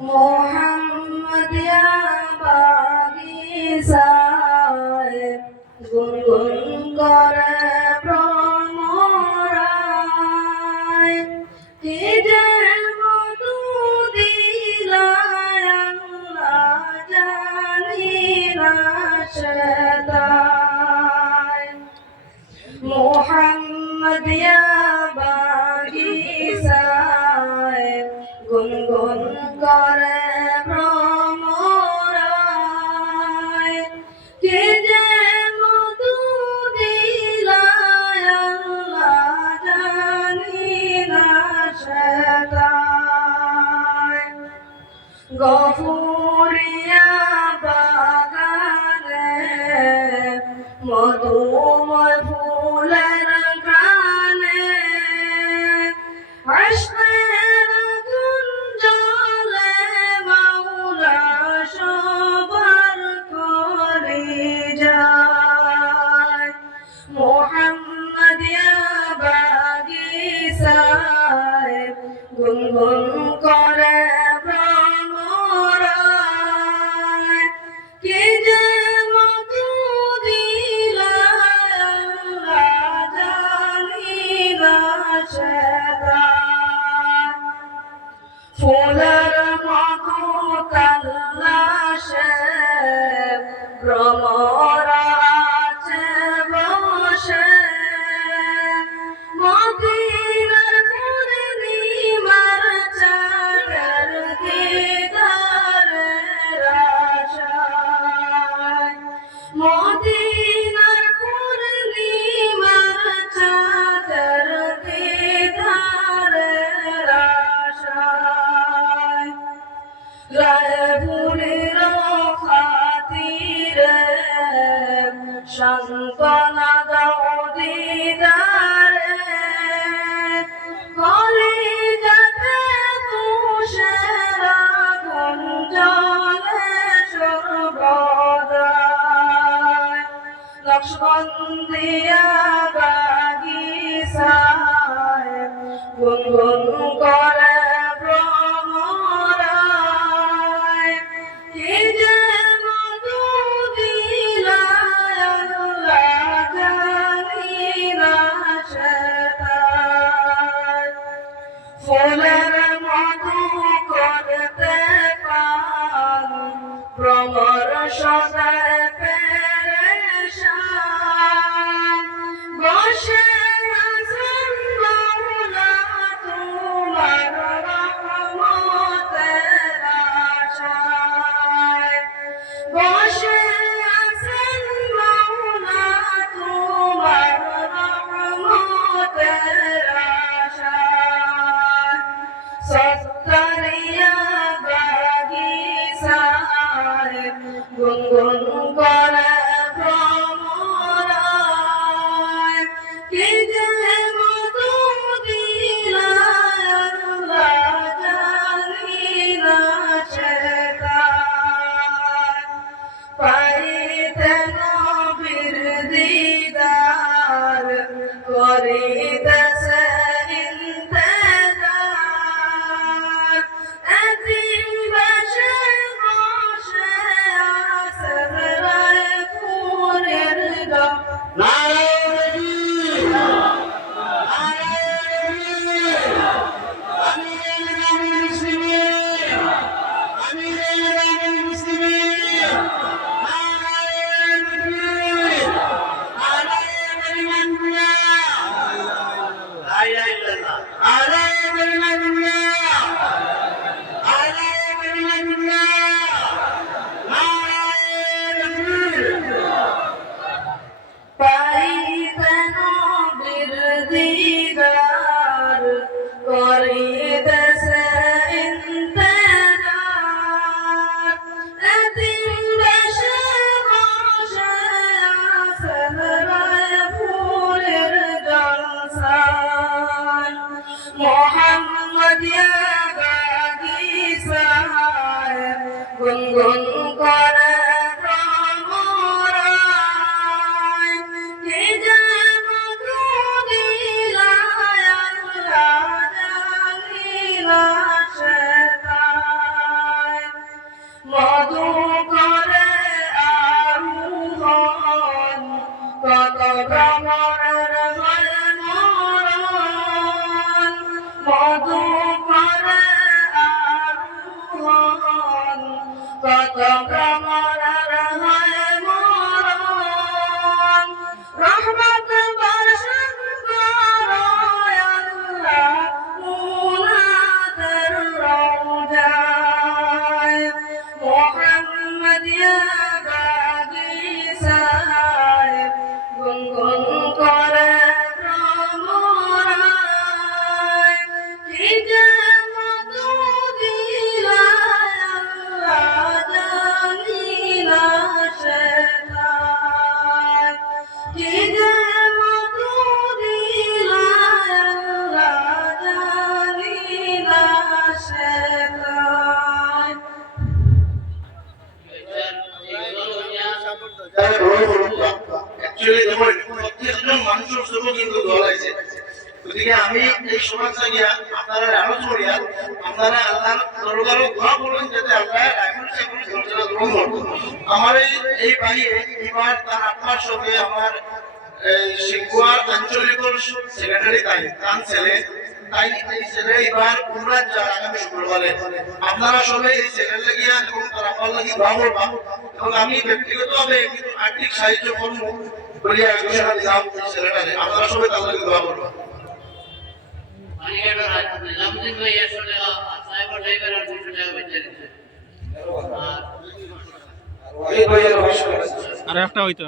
মোহাম্মদ ইয়া বাগিচায় গুনগুন করে ভ্রমরায় কি যে মধু দিলায় আল্লাহ জানি না সেটাই মোহাম্মদ ইয়া বাগিচায় গুনগুন করে ভ্রমরায় কে যে মধু দিলায় আল্লাহ জানি না সেটাই গফুরিয়া বাগানে মধুময় ফুলের ঘ্রাণে আশকের গুঞ্জলে মাওলা সবার করে যায় মোহাম্মদ ইয়া বাগিচায় গুনগুন করে ভ্রমরায় কে যে মধু দিলায় আল্লাহ জানি না সেটাই ফুলের মধু তাল্লাশে ভ্রমরা আছে বসে মদিনার পূর্ণিমার চাঁদের দিদারের আশায় মদিনার পূর্ণিমার চাঁদের দিদারের আশায় রায়পুরের খাতিরে সান্ত্বনা দাও দিদারে কলিজাতে তুষের আগুন জ্বলে সর্বদাই নকশবন্দিয়া বাগিচায় গুনগুন করে ভ্রমরায় কি যে মধু দিলায় আল্লাহ জানি না সেটাই ফুলের মধু করতে পান ভ্রমর সদায় পেরেশান বসে আছেন মাওলা তোমার রহমতের আশায় বসে আছেন মাওলা তোমার রহমতের আশায় সত্তরিয়া বাগিচায় গুনগুন করে ভ্রমরায় কি যে মধু দিলায় আল্লাহ জানি না সেটাই পাইতে নবীর দিদার করিতেছে ইন্তেজার একদিন বসে বসে আছেন রায়পুরের পাইতে নবীর দিদার করিতেছে ইন্তেজার একদিন বসে বসে আছেন রায়পুরের জলসায় মোহাম্মদ ইয়া বাগিচায় গুনগুন করে ভ্রমরায় দোয়া করুন। অ্যাকচুয়ালি যেমন প্রত্যেকজন মানুষের জন্য কিন্তু দোয়া লাগছে। গতিকে আমি এই সমাজ থেকে আপনারা আরো করিয়া আপনারা আল্লাহর দরবারে দোয়া করুন যাতে আল্লাহ রাইফেল সাহেবের দরজা গ্রহণ করুন। আমার এই ভাইয়ে এবার তার আত্মার সঙ্গে আমার শিক্ষা আঞ্চলিক সেক্রেটারি তার ছেলে তাই এই ছেলে এবার উমরাত যায় আগামী শুক্রবারে। আপনারা সবাই এই ছেলের লাগিয়া এবং তার আব্বার লাগি দোয়া করবা এবং আমি ব্যক্তিগতভাবে আর্থিক সাহায্য করবো বলিয়া ঘোষণা দিলাম এই ছেলেটারে। আপনারা সবাই তার লাগি দোয়া করবা। আর একটা হইতো